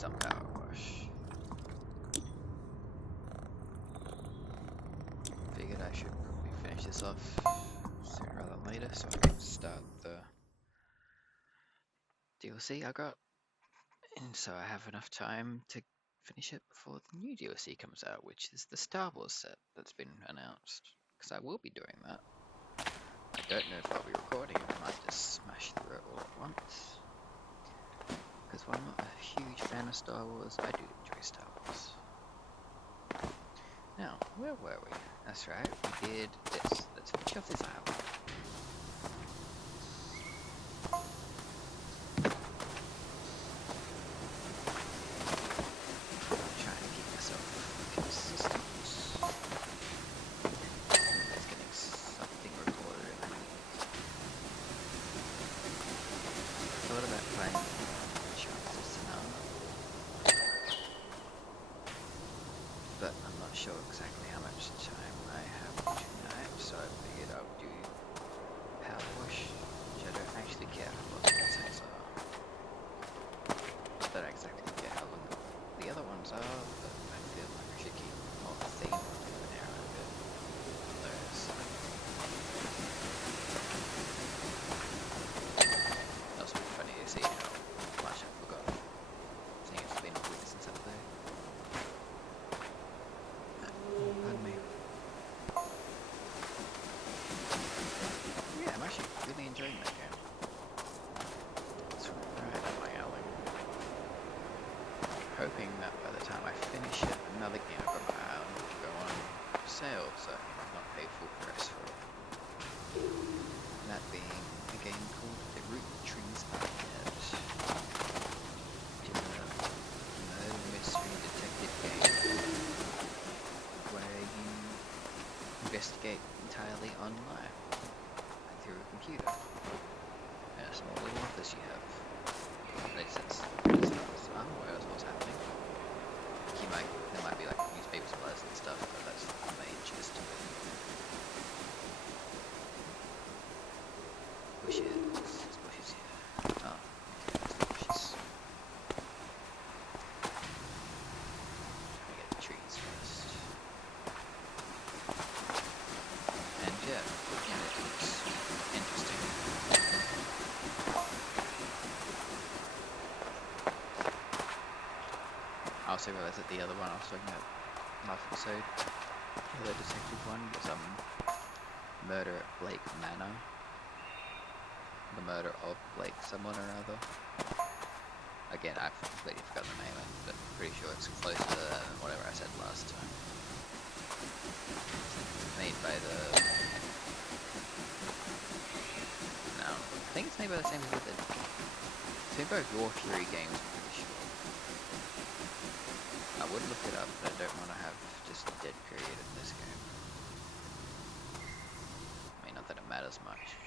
some Powerwash. Figured I should probably finish this off sooner rather than later so I can start the DLC I got. And so I have enough time to finish it before the new DLC comes out, which is the Star Wars set that's been announced. Because I will be doing that. I don't know if I'll be recording it, I might just smash through it all at once. Because while I'm not a huge fan of Star Wars, I do enjoy Star Wars. Now, where were we? That's right, we did this. Let's finish off this island. I'm trying to keep myself consistent. Always getting something recorded. I thought about playing chances now, but I'm not sure exactly how much time I have tonight, so I figured I'll do Powerwash, which I don't actually care how long the episodes are. Not that I exactly care how long the other ones are, but I feel like I should keep more of a theme of an hour a bit on those. That's been funny to see how much I've forgotten, seeing it's been a week since I played. Pardon me. Yeah, I'm actually really enjoying that game. It's right up my alley. Hoping that by the time I finish it, another game I've got my eye on will go on sale, so I'm not pay full price for it. That being a game called The Root Trees Ahead, which is a murder mystery detective game where you investigate entirely online through a computer in a small little office you have. At least that's as far as I'm aware of what's happening. There might be like newspaper supplies and stuff, but that's the main gist of it. Bushes. There's bushes here. Oh, okay, there's the bushes. Try to get the trees first. And yeah, again, it looks interesting. I also realised that the other one I was talking about last episode, the other detective one, was Murder at Blake Manor. The Murder of Blake someone or other. Again, I've completely forgotten the name of it, but I'm pretty sure it's closer to that than whatever I said last time. Made by the... No, I think it's made by the same people that did... It's made by Raw Fury Games, I'm pretty sure. I would look it up, but I don't want to have just a dead period in this game. I mean, not that it matters much.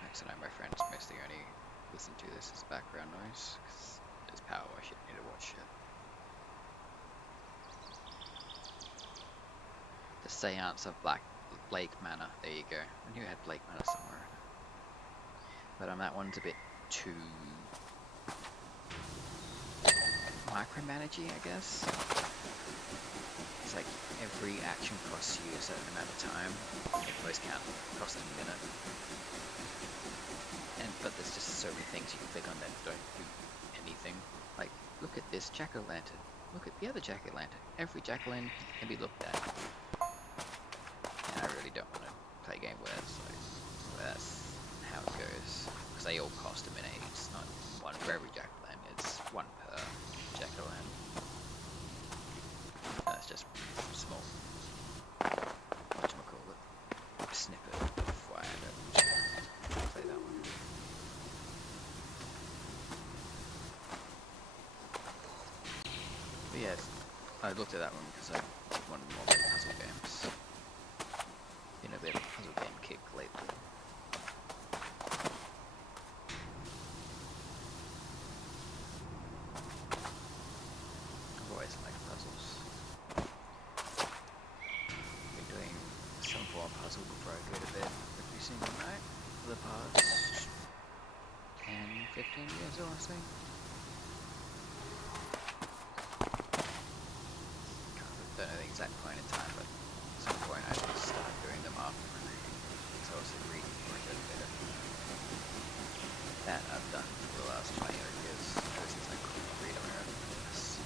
Because I know my friends mostly only listen to this as background noise, because there's Powerwash, you need to watch it. The Seance of Blake Manor, there you go. I knew I had Blake Manor somewhere in it. But that one's a bit too... micromanagey, I guess. It's like every action costs you a certain amount of time. At most count cost a minute. But there's just so many things you can click on that don't do anything. Like, look at this jack-o'-lantern. Look at the other jack-o'-lantern. Every jack-o'-lantern can be looked at. And I really don't want to play a game where that's how it goes. Because they all cost a minute. It's not one for every jack-o'-lantern. It's one per jack-o'-lantern. That's just small. Whatchamacallit. Snippet of why I don't play that one. But yeah, I looked at that one because I wanted more like puzzle games. Been a bit of a puzzle game kick lately. I've always liked puzzles. Been doing some form of puzzle before I go to bed every single night for the past 10, 15 years, I want to say. exact point in time, but at some point I just started doing them after reading, because I was reading for a little bit. That I've done for the last 20 odd years, ever since I couldn't read American books.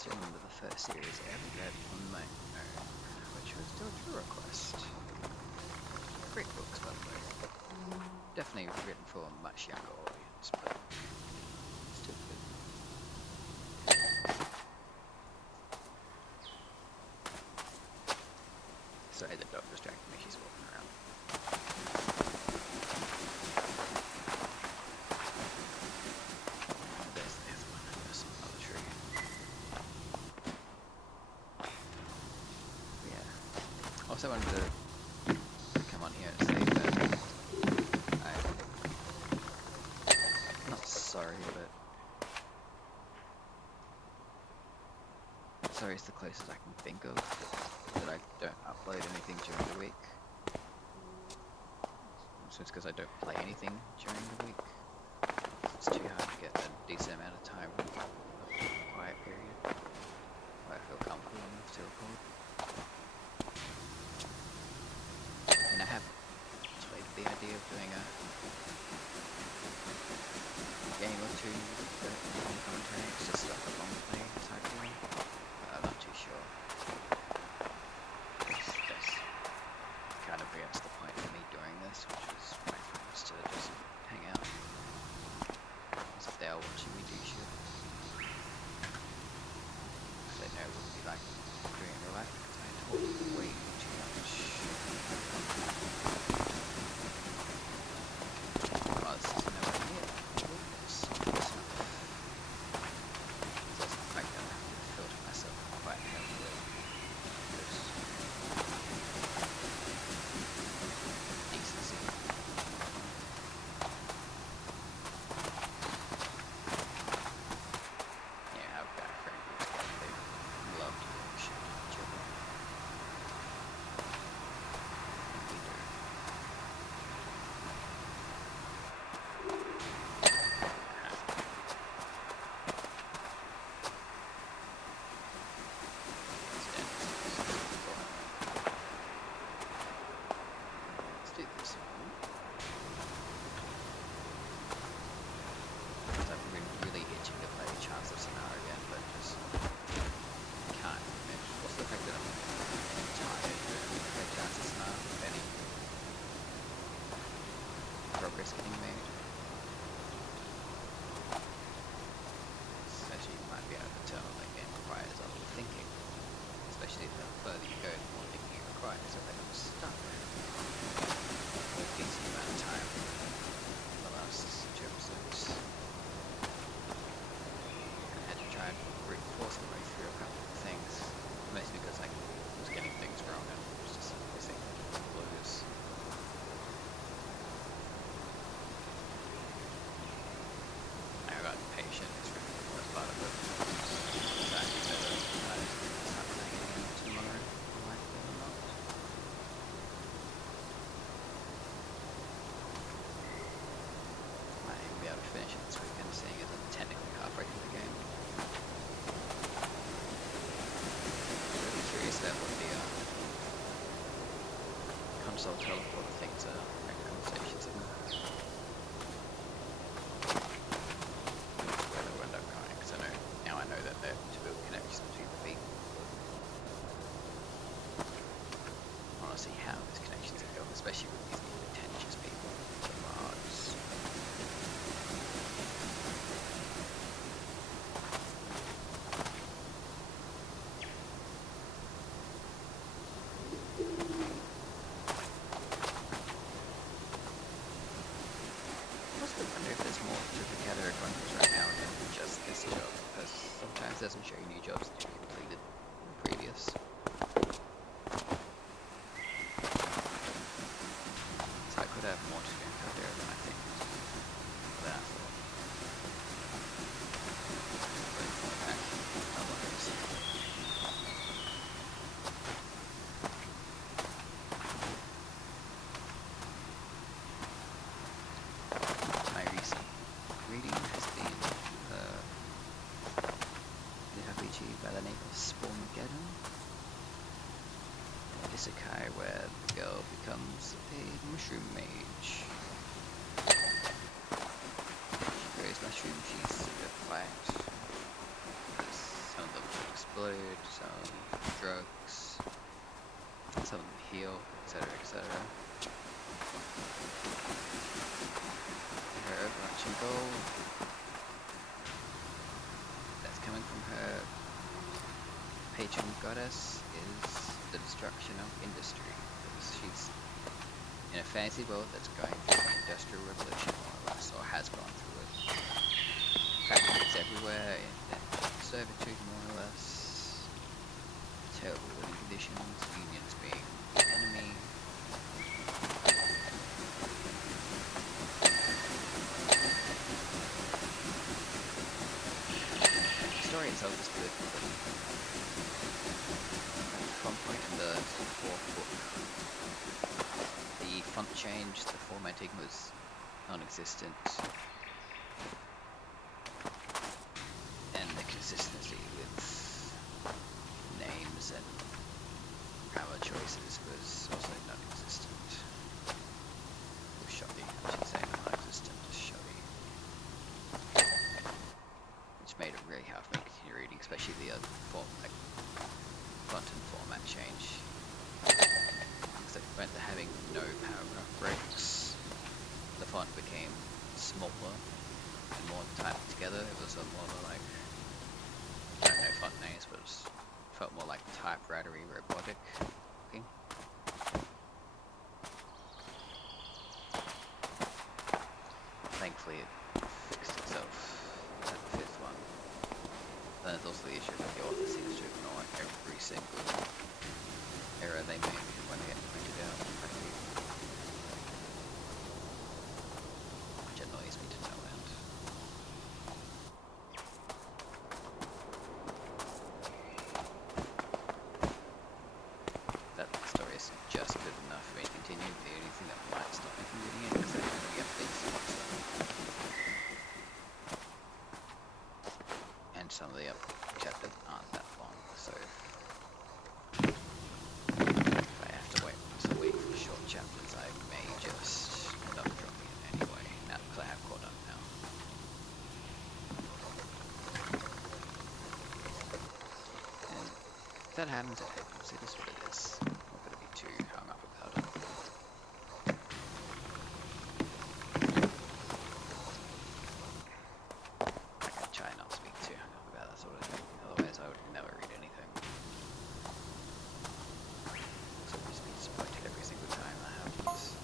Still remember the first series I ever read on my own, which was Caldera Chronicles. Great books, by the way. Definitely written for a much younger audience, but still good. Sorry, the dog distracted me, she's walking around. There's one, there's another tree. Yeah. Also wanted to come on here and say that I'm not sorry, but sorry is the closest I can think of that I don't upload anything during the week. So it's because I don't play anything during the week. It's too hard to get a decent amount of time of quiet period where I feel comfortable enough to record. And I have toyed with the idea of doing a game or two on commentary. It's just like a long play type thing. I'm not too sure. That's kind of against the point of me doing this, which is my friends to just hang out. As if they are watching me do shit. They know it wouldn't be like doing in real life because I talk way too much. Well, this is nowhere near this stuff. So it's not like I have to filter myself quite heavily. Because decency. Yeah, I've got a friend who's got they love to talk shit to each other. And we do. Let's do this one. Because I've been really itching to play Chance of Sonara again, but just can't. What's the fact that I'm tired to play Chance of Sonara with any progress getting made? As you might be able to tell, that game requires a lot of thinking. Especially the further you go, the more thinking it requires, so I got stuck for a decent amount of time in the last 2 episodes. I had to try and force my way through a couple of things, mostly because I was getting things wrong and it was just missing clues. I got patient, it's really the worst part of it. So I said that I start playing it again tomorrow, likely or not. Might even be able to finish it this weekend, seeing as I'm technically halfway through the game. Really curious about what the console teleporter things are, like conversations in there. Where they end up going, because I know that they're to build connections between the people. I want to see how those connections are built, especially with these pretentious people, the mods. I also wonder if there's more to the Caldera Chronicles right now than just this job, because sometimes it doesn't show you new jobs that you've completed in the previous. So I could have more to do in Caldera than I think. Than I thought. But otherwise. by the name of Spawngeddon. An isekai where the girl becomes a mushroom mage. She grows mushrooms, she's super quiet. Some of them explode, some drugs, some of them heal, etc. etc. Her overarching goal that's coming from her patron goddess is the destruction of industry. Because she's in a fantasy world that's going through an industrial revolution, more or less, or has gone through it. Factories everywhere, in servitude, more or less. Terrible living conditions, unions being the enemy. The story itself is good, but at one point in the fourth book, the font changed, the formatting was non-existent, and the consistency with names and grammar choices was also non-existent. Or shoddy, I should say, non-existent, shoddy. Which made it really hard for me to continue reading, especially the font and format change. Because it went to having no paragraph breaks. The font became smaller and more typed together. It was a more like, I don't know font names, but it felt more like typewritery robotic looking. Thankfully it fixed itself at the fifth one. Then there's also the issue that the author seems to ignore every single error they make when they get pointed out. Which annoys me to no end. That story is just good enough for me to continue. The only thing that might stop me from reading it is that the updates and stuff. And some of the chapters aren't that long, so if I have to wait once a week for short chapters, I may just end up dropping it anyway, because I have caught up now. And if that happens, it happens. It is what it is. I'm not going to be too hung up about it. I try not to be too hung up about that sort of thing, otherwise I would never read anything. So I'd just be disappointed every single time that happens.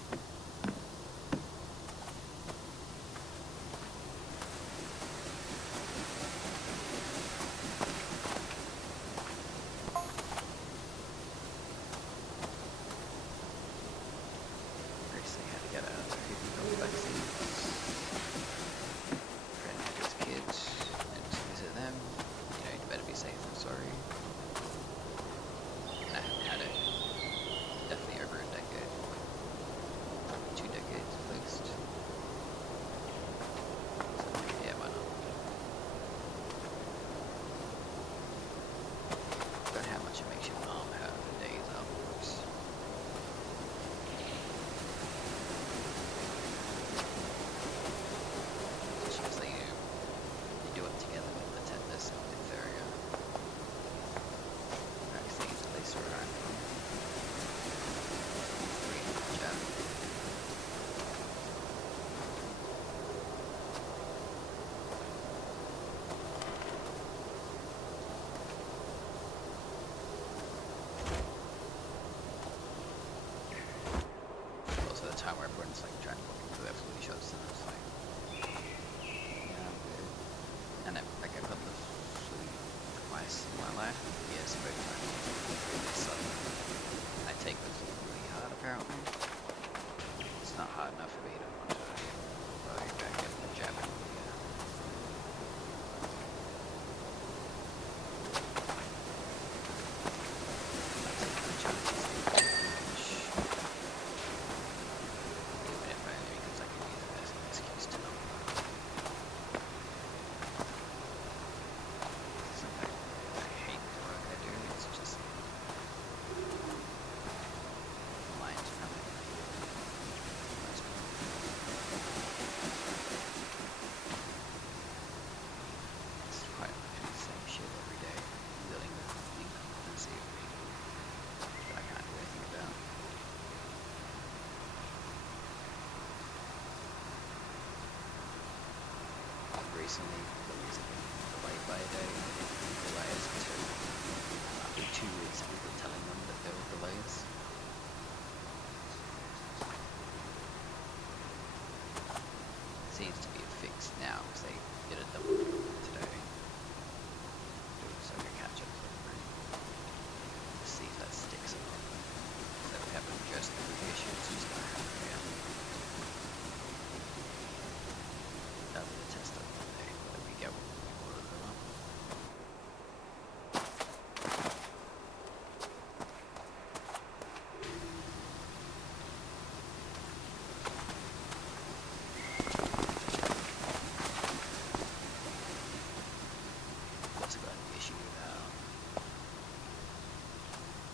issue without.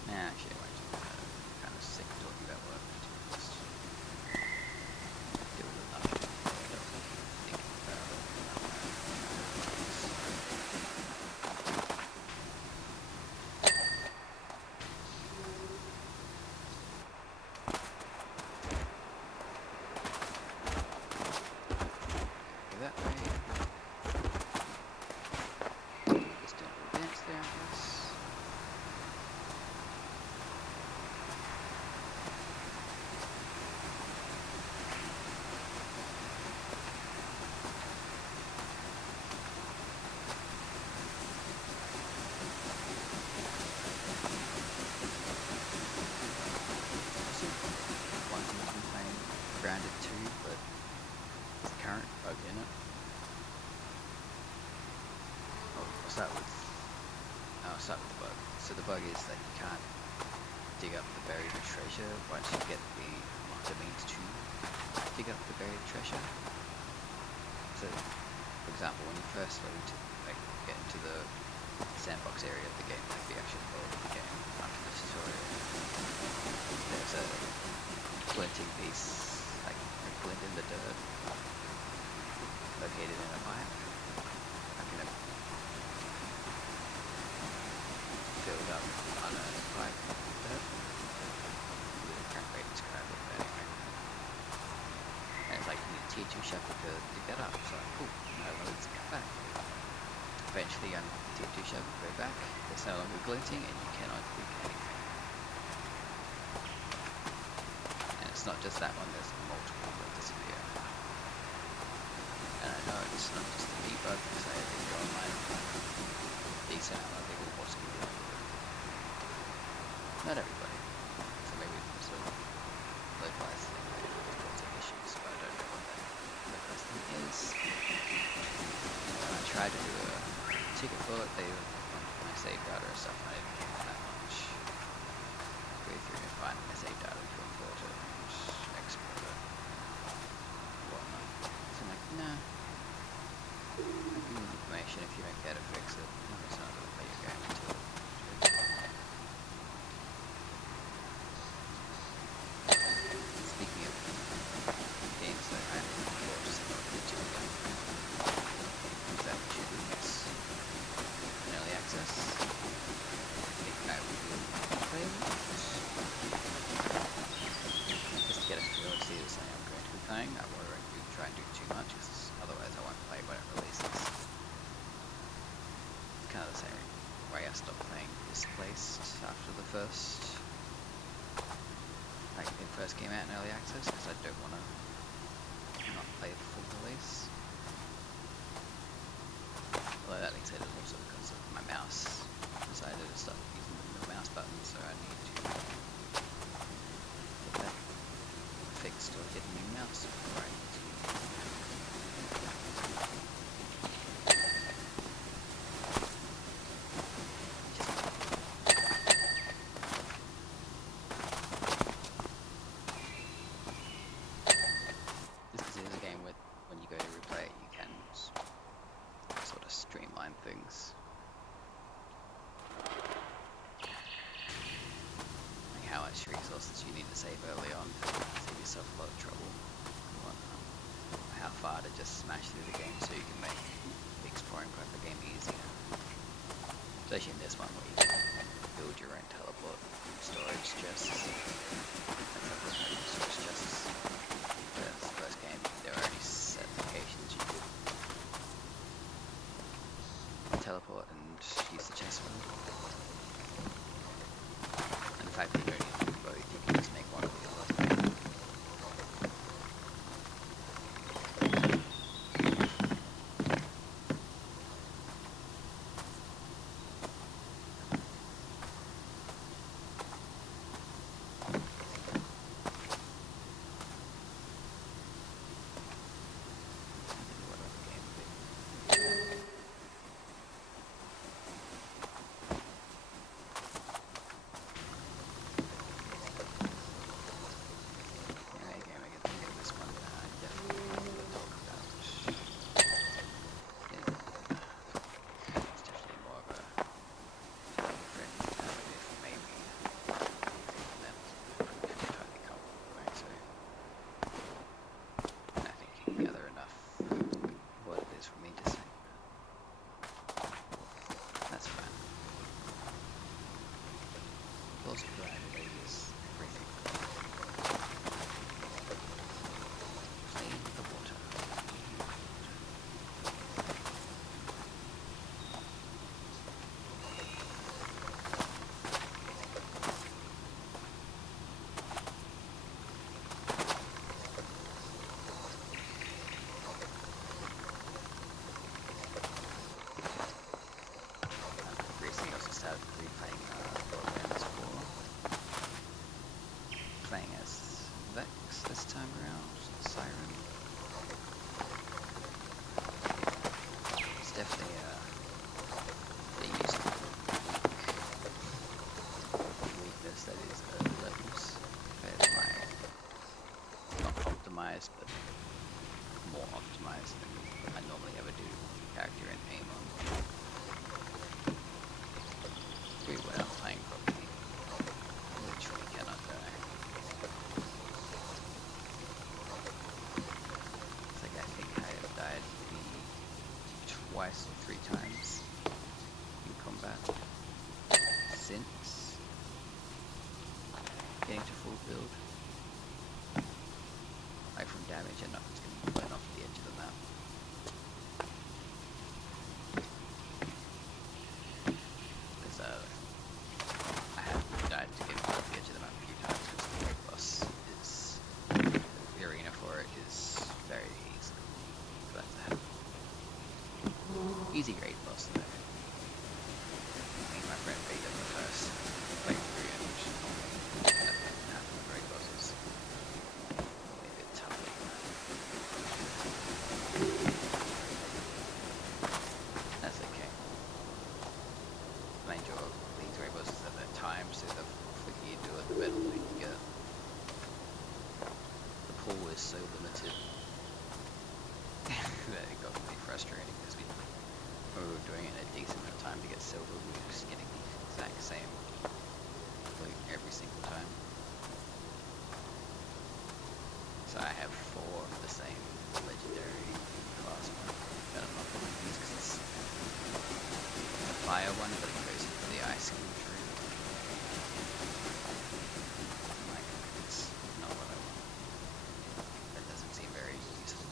Nah, actually, I won't do that. I'm kind of sick of talking about work. To be honest. Do it enough. I don't keep thinking about it. Go that way. Just do a little dance there, I guess. One thing I'm playing Grounded 2, but there's a current bug in it. Oh, I'll start with the bug. So the bug is that you can't dig up the buried treasure once you get the domains to dig up the buried treasure. So, for example, when you first get into the sandbox area of the game, like the actual world of the game, after the tutorial, there's a glinting piece, like a glint in the dirt, located in a pipe. I'm gonna filled up on a pipe dirt. The current way to describe it, but anyway. And it's like you need a tier 2 shovel to dig that up. So like, cool, let's come back. Eventually you unlock the tier 2 shovel, go back, it's no longer glinting and you cannot dig anything. And it's not just that one, there's multiple that disappear. And I know it's not just a me bug, because I did go online decent amount of people watching the video. Not everybody. So maybe sort of localized thing where there's some issues, but I don't know what that localized thing is. I tried to do a ticket for it, they wanted my save data or stuff, and I didn't care that much. Go through and find my save data to import it and export it and whatnot. So I'm like, nah. I'll give you the information if you don't care to fix it. No, it's not going to play your game until speaking of games that I haven't bought, just about the two of them. That should be in early access. I think I will play it. Just to get a feel to see if it's something I'm going to be playing. I won't try and do too much because otherwise I won't play when it releases. It's kind of the same way I stopped playing Displaced after the first, like it first came out in early access, because I don't want to not play the full release. Although that being said, it's also because of my mouse. I decided to stop using the middle mouse button, so I need to get that fixed or get a new mouse before I need to. Just because it is a game with, when you go to replay it, you can sort of streamline things. Like how much resources you need to save early on to save yourself a lot of trouble and whatnot. How far to just smash through the game so you can make the exploring part of the game easier. Especially in this one where you can build your own teleport storage chests. Storage chests. Whereas the first game, there were only set locations you could teleport and use the chest for. And the fact that you don't need to do both, you can just make one or the other. build. Like from damage and nothing's going to burn off the edge of the map. Because I have died to get off the edge of the map a few times because the raid boss is, the arena for it is very easy for that to happen. Easy raid boss though. Me and my friend beat him the first playthrough and that doesn't happen with raid bosses. Probably a bit tough. That's okay. Main job of these raid bosses at that time, so the quicker you do it, the better loot you get. The pool is so limited that it got really frustrating because we were doing it a decent amount of time to get silver, we were just getting the exact same loot every single time. So I have 4 of the same legendary class one that I'm not going to use because it's a fire one, but it goes into the ice skill tree. Like, it's not what I want. That doesn't seem very useful.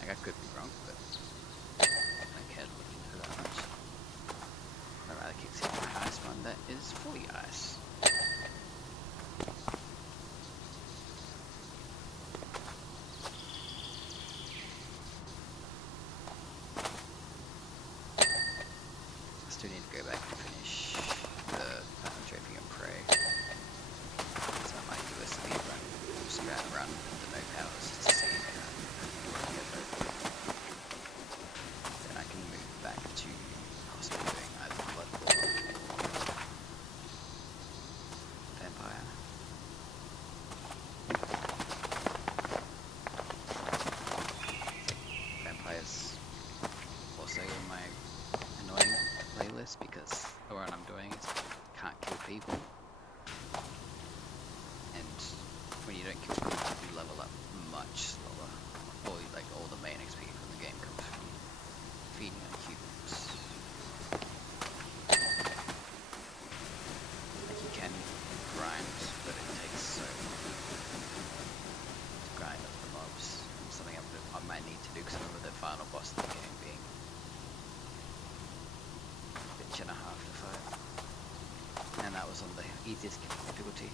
Like, I could be wrong, but I don't care to look into that much. I'd rather keep seeing my highest one that is fully ice. I still need to go back and finish the Platinum Trophy and Prey. So I might do a speed run, strat run with the no powers to see then I can move back to possibly doing either Bloodborne or Vampire. Vampire's also in my annoying playlist because the one I'm doing is can't kill people. And when you don't kill people, you level up much slower. Or like all the main XP from the game comes from feeding on humans. Like you can grind, but it takes so long to grind up the mobs. Something I might need to do because I remember the final boss of the game being a bitch and a half to fight. And that was on the easiest difficulty,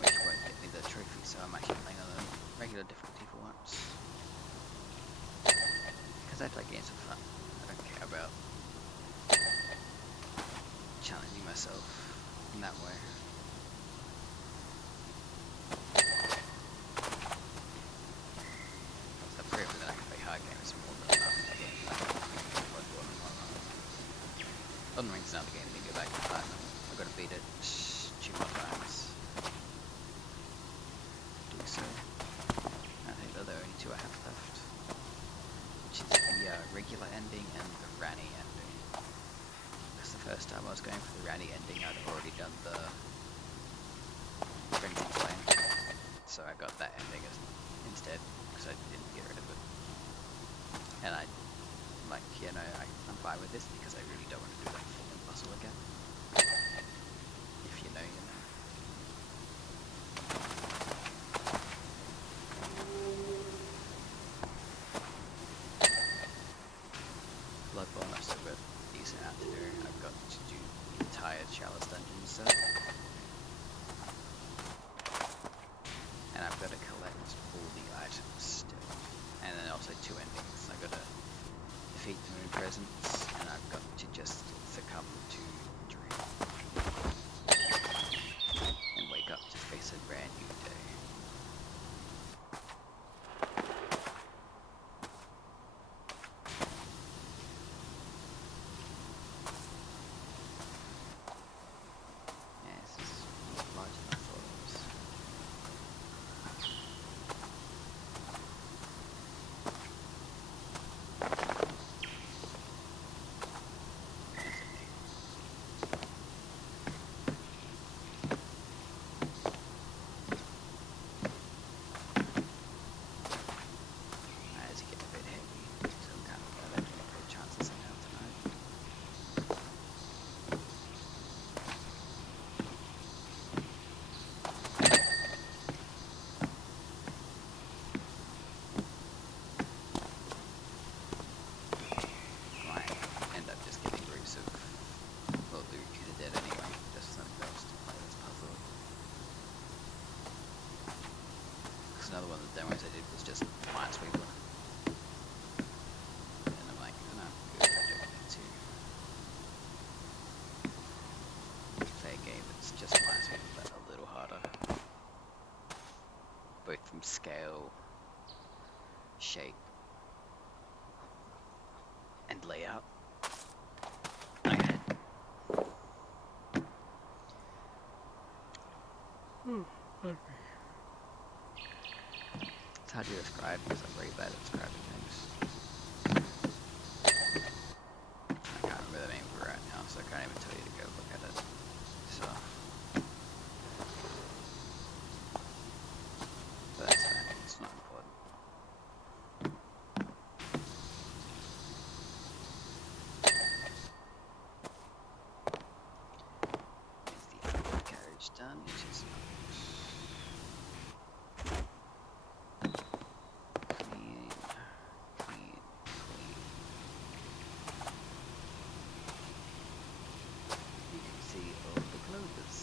which won't get me the trophy, so I'm actually playing on the regular difficulty for once. Because I play games for fun. I don't care about challenging myself in that way. So proving that I can play hard games more than enough to get like Bloodborne and whatnot. Elden Ring's another game to go back to Platinum. I've got to beat it 2 more times. Do so. I think they're the only 2 I have left. Which is the regular ending and the Ranny ending. Because the first time I was going for the Ranny ending, I'd already done the Crimson Flame. So I got that ending instead, because I didn't get rid of it. And I'm like, yeah, no, I'm fine with this because I really don't want to do that full puzzle again. If you know, you know. Bloodborne, I've still got a decent amount to do. I've got to do the entire Chalice dungeon set. And I've got to collect all the items still. And then also 2 endings. I've got to defeat the Moon Presence, and I've got to just succumb to dream. And wake up to face a brand new day. Yeah, this is hard to describe because I'm very bad at describing things. I can't remember the name of it right now, so I can't even tell you to go look at it. So, but that's fine. It's not important. Is the carriage done? It is not. Clean, clean, clean. You can see all the clovers.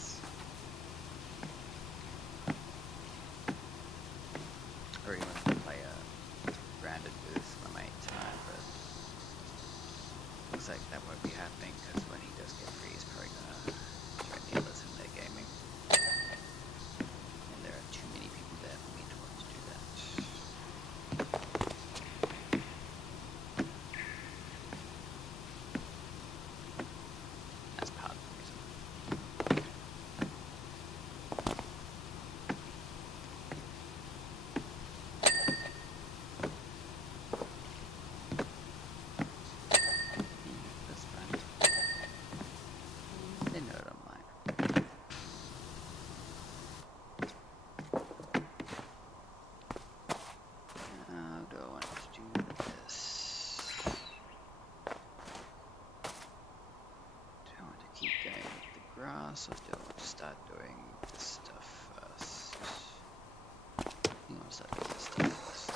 I really wanted to play branded with my mate tonight, but looks like that won't be happening because when he does get free, he's probably gonna join the others in their gaming. And there are too many people there for me to want to do that. That's part of the reason. That's fine. They know it online. How do I want to do this? Do I want to keep going with the grass or do I want to start doing this stuff first? I think I'll start doing this stuff first.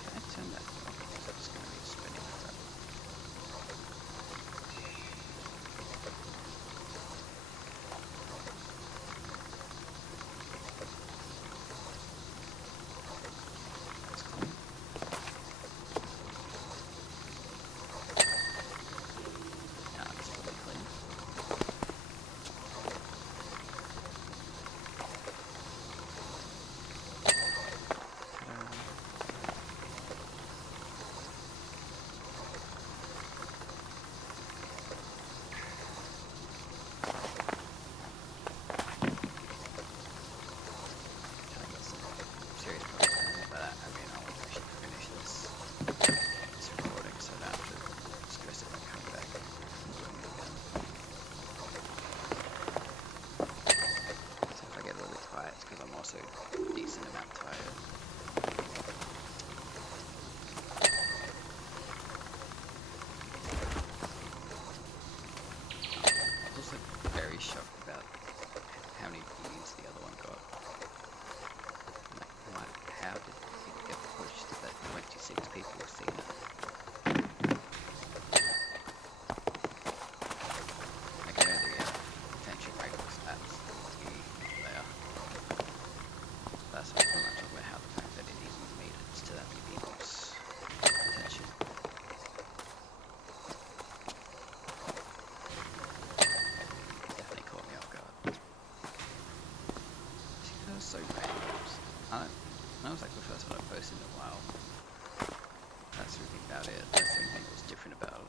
Can I turn that off? Because that's going to be spinning forever. That's clean. Now it's fully clean. I got some serious problems, but I mean, I want to actually finish this recording so I don't have to stress about coming back and doing it again. So if I get a little bit quiet, it's because I'm also a decent amount tired. I was also very shocked about how many views the other one got. Like, how did it get pushed that 26 people have seen it? Like, I know the retention rate was absolutely there. That's what I'm talking about, how the fact that it even made it to that many people's attention. Definitely caught me off guard. That was so random. That was like the first one I've posted in a while. That's really about it. That's the only thing that was different about it.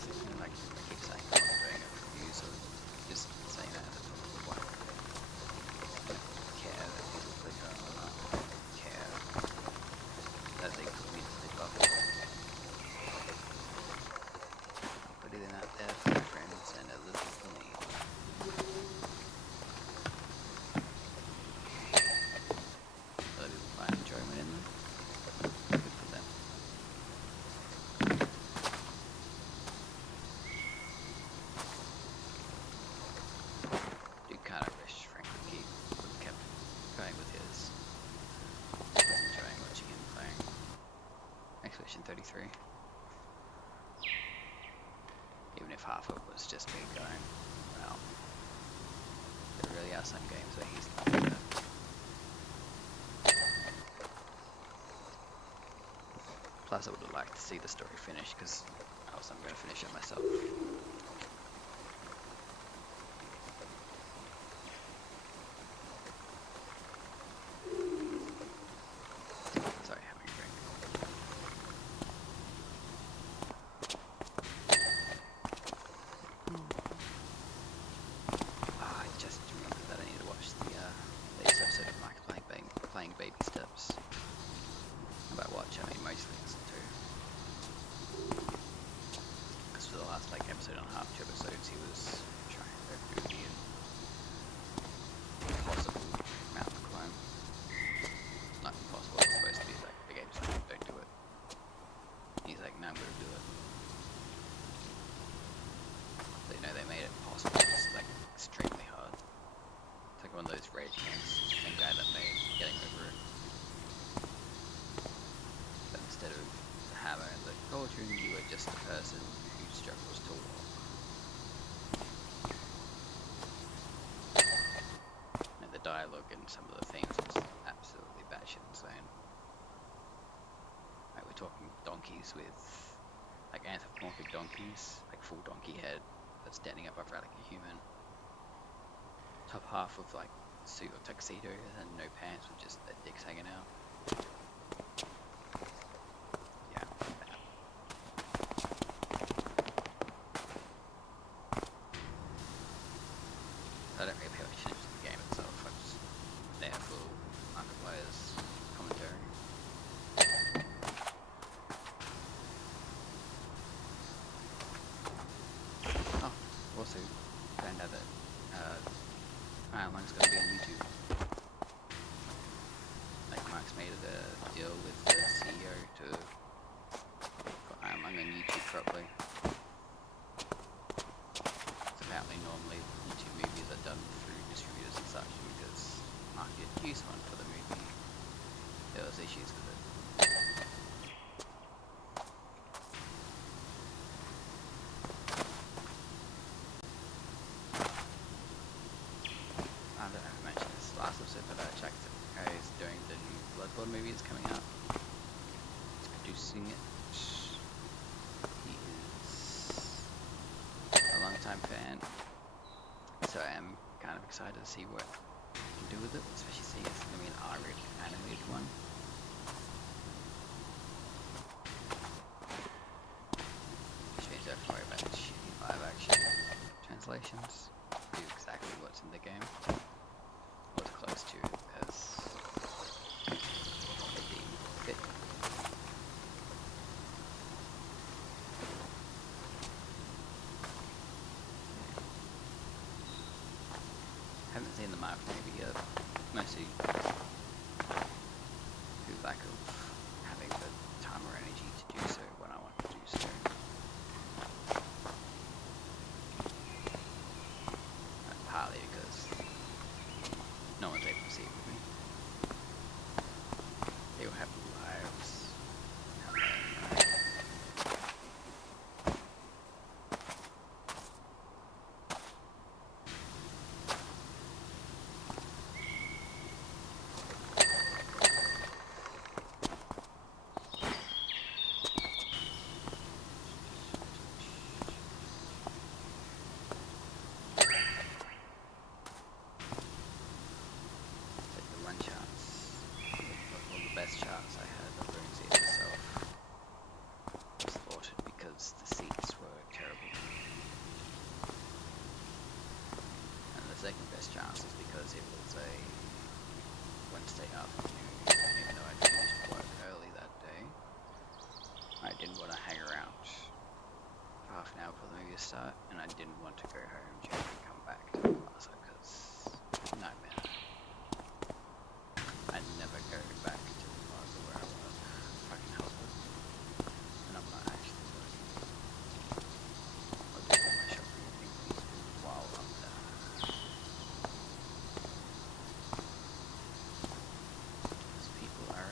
So, like I keep saying, I'm not doing it for views or just saying that as a what? I don't care that people click on it or not. I don't care that they put me to the bubble. I'll put it in out there for my friends and a little for me. Other people find enjoyment in them. Good for them. Do kind of wish Franklin Keith would have kept going with his. I was enjoying watching him playing Expedition 33. Even if half of it was just me going, well, there really are some games where he's not good at. Plus, I would have liked to see the story finish because else I'm going to finish it myself. baby steps. By watch, I mean mostly listen to. Because for the last like episode and a half, 2 episodes, he was trying to go through the impossible mountain climb. Not impossible, it's supposed to be like the game's like, don't do it. He's like, no, I'm gonna do it. So you know they made it possible, it's like extremely hard. It's like one of those rage games, it's the same guy that made Getting Over It. But instead of the hammer and the cauldron, you were just a person who struggles to walk. And the dialogue and some of the themes was absolutely batshit insane. Like we're talking donkeys with like anthropomorphic donkeys, like full donkey head that's standing up upright like a human. Top half of like suit or tuxedo and no pants with just their dicks hanging out. Yeah, bad. I don't really pay much attention to the game itself, I'm just there for Markiplier's commentary. Oh, also found out that Iron Lung's gonna be on YouTube. Like Mark's made a deal with the CEO to put Iron Lung on YouTube properly. So apparently normally YouTube movies are done through distributors and such, because Mark did use one for the movie. There was issues with it. I don't know if I mentioned this last episode, but Jack is doing the new Bloodborne movie that's coming out. He's producing it. He is a long-time fan, so I am kind of excited to see what he can do with it, especially seeing it's going to be an R-rated animated one. Which means don't worry about shitty live-action translations. Do exactly what's in the game. Or as close to as they deem fit. Haven't seen the Mark movie yet, mostly through lack of having the time or energy to do so when I want to do so. Partly because no one's able to see it with me. They all have lives. Charts I had of Room Z itself was thwarted because the seats were terrible. And the second best chance is because it was a Wednesday afternoon, even though I finished work early that day. I didn't want to hang around for half an hour for the movie to start, and I didn't want to go home, change, and come back to the plaza because nightmare. I'd never go back to the plaza where I work. Fucking hell, and I'm not actually working. I'll do all my shopping and things peaceful while I'm there. Because people are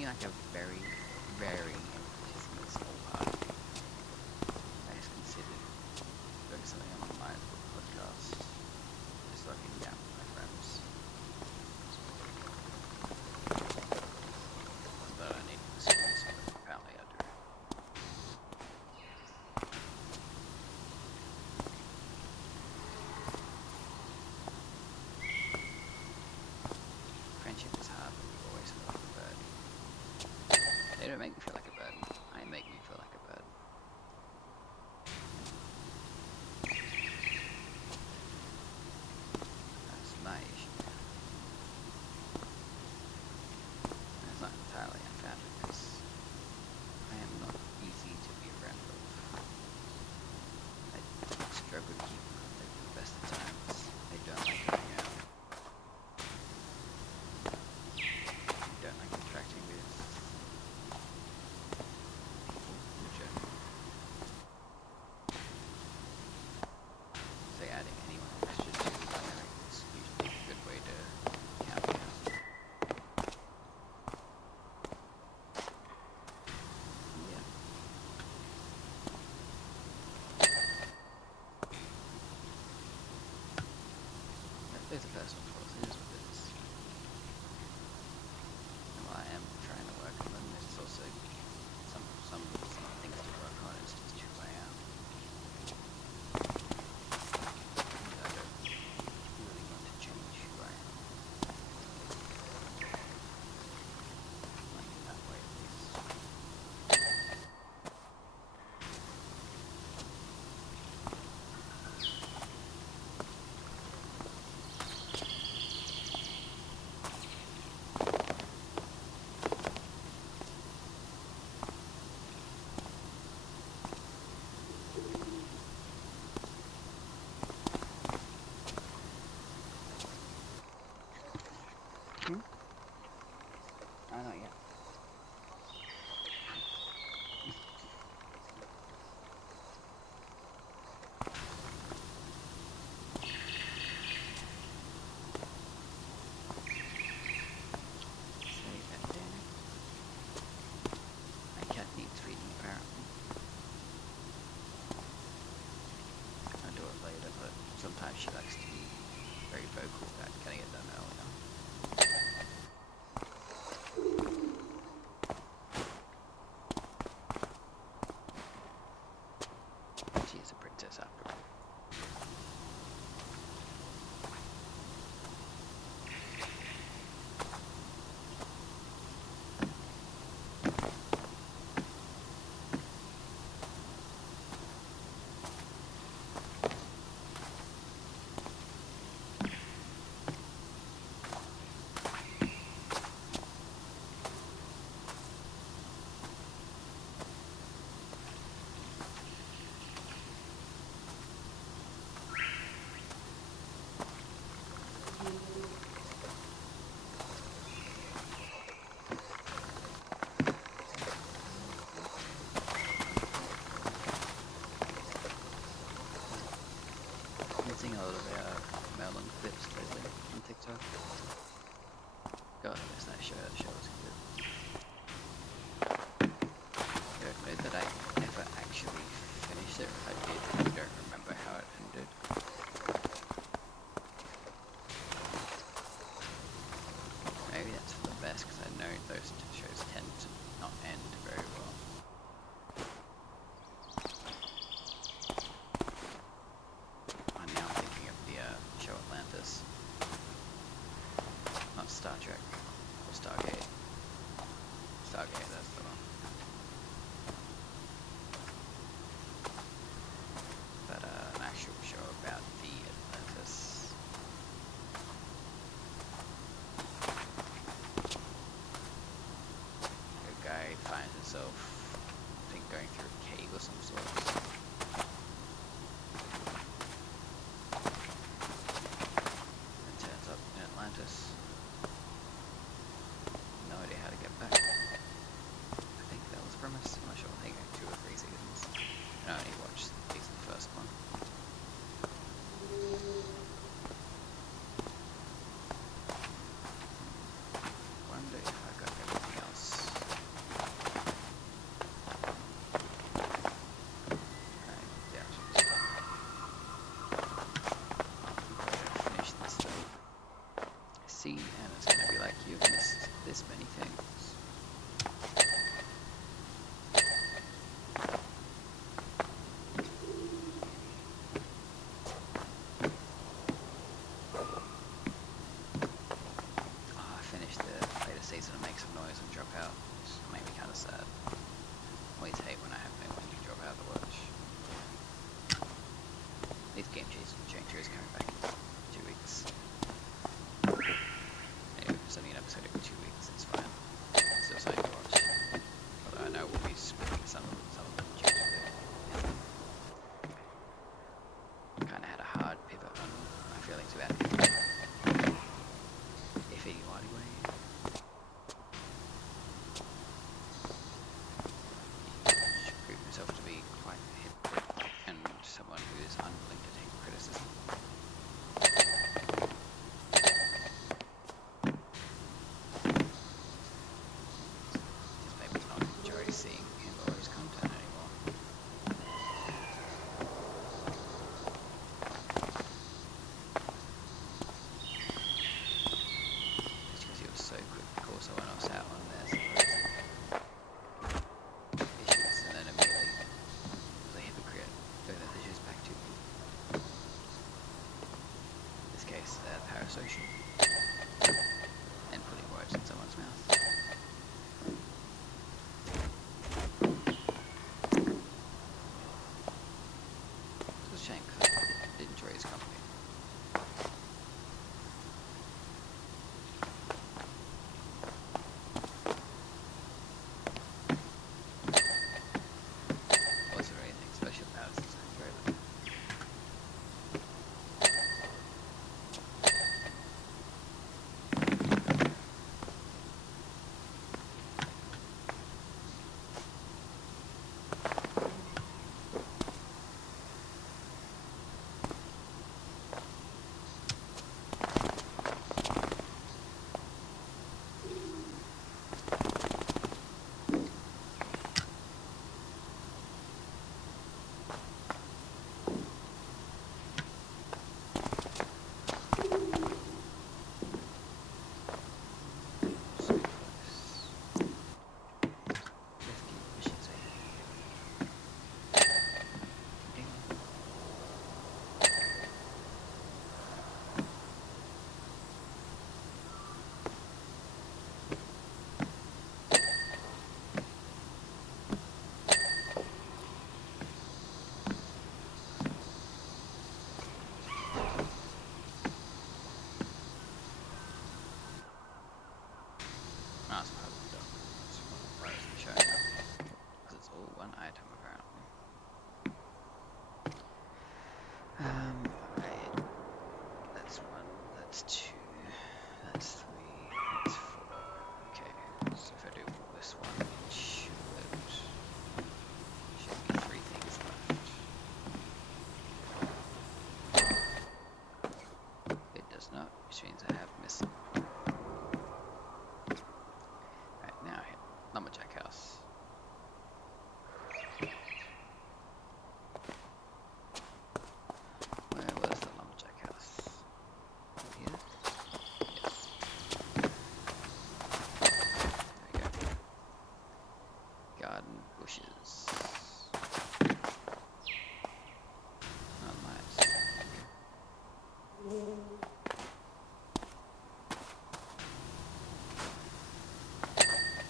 be like a very, very infinitesimally small part of me that has considered doing something along the lines of a podcast, just so I can get out with my friends. Not that I need listeners, but apparently I do. Friendship is hard, but you always feel like a bird. They don't make me feel like a bird. I make me feel like a bird. That's my issue. And it's not entirely unfounded because I am not easy to be a friend of. I struggle to keep in contact at the best of times. I don't like going out. I don't like interacting with people in general. So adding anyone extra to the dynamic is usually a good way to count me out. Yeah. There's a personal flaws, it is what it is. And while I am trying to work on them, there's also some things to work on, it's just who I am. And I don't really want to change who I am. Like in that way at least. Not yet. Save that there. My cat needs feeding apparently. I'll do it later, but sometimes she likes to be very vocal about getting it done earlier. She is a princess after all. I've been seeing a lot of Melon clips lately on TikTok. God, I miss that show. That show was good. I don't know that I ever actually finished it. If I did, I don't remember how it ended. Maybe that's for the best, because I know those shows tend to not end very well. I'm now thinking of the show Atlantis. Not Star Trek. Or Stargate. Stargate, that's the one. But an actual show about the Atlantis. A guy finds himself, I think, going through a cave or some sort. And turns up in Atlantis. No idea how to get back. I think that was the premise. I'm not sure. I think 2 or 3 seasons. I only watched at least the first one. Wonder if I got everything else. noise and drop out. It's made me kind of sad. Always hate when I have no one to drop out to watch. These game changers coming back in 2 weeks. Anyway, it's only an episode every 2 weeks, it's fine. It's still something to watch. Although I know we'll be splitting some of the changes there. Kinda had a hard pivot on my feelings about F81 anyway. Should prove himself to be quite a hypocrite and someone who is unwilling to take criticism. Just made me not enjoy seeing him or his content anymore. Just because he was so quick to call someone else out on their supposed issues and then immediately was a hypocrite doing those issues back to him. In this case, parasocial and putting words in someone's mouth. It's a shame because I did enjoy his company. Wasn't there anything special about it since I enjoyed it. So close. 50 wishes ahead. Ding. That's probably done. That's why it isn't showing up. Because it's all one item apparently. Right. That's one, that's two, that's three, that's four. Okay, so if I do this one, it should be 3 things left. It does not, which means I have missed some. Right, now hit Lumberjack House. Where was the Lumberjack House? Here? Yes. There we go. Garden bushes. Oh, nice.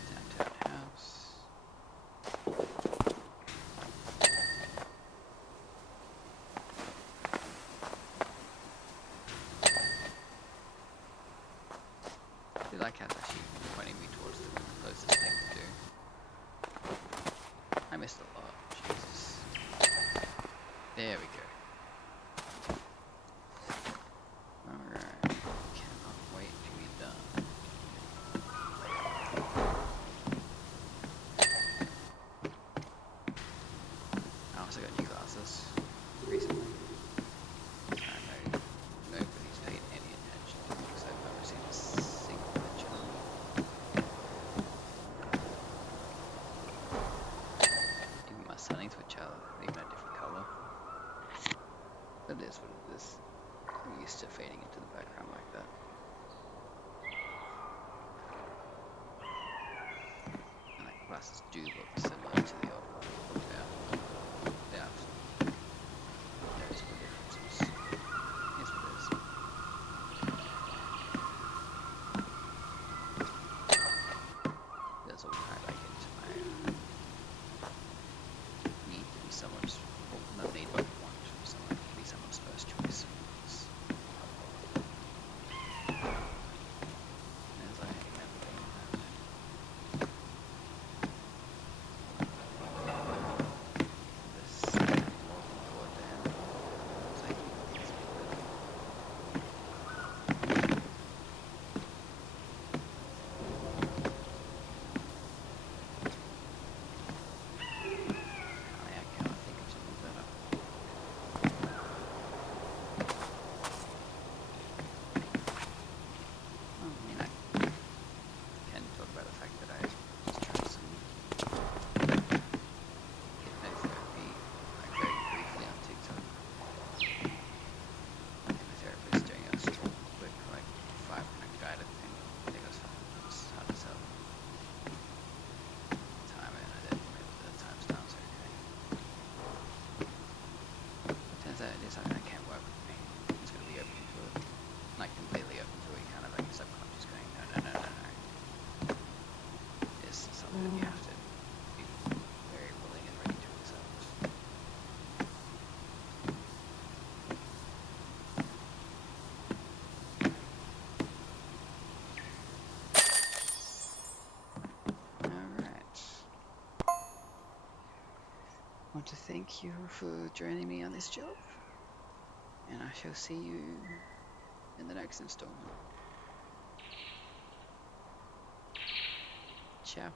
Downtown house. I do like how it's actually pointing me towards the closest thing to do. I missed a lot. Jesus. There we go. Alright. Cannot wait to be done. I also got new glasses recently. I know nobody's paid any attention to them because I've never seen a single mention of them. Even my sunnies, which are even a different colour. But it is what it is. I'm used to fading into the background like that. And like glasses do look similar to the old one. Yeah. Yeah. There's no differences. Here's what it is. but you have to be very willing and ready to accept. Alright. I want to thank you for joining me on this job, and I shall see you in the next installment. Ciao.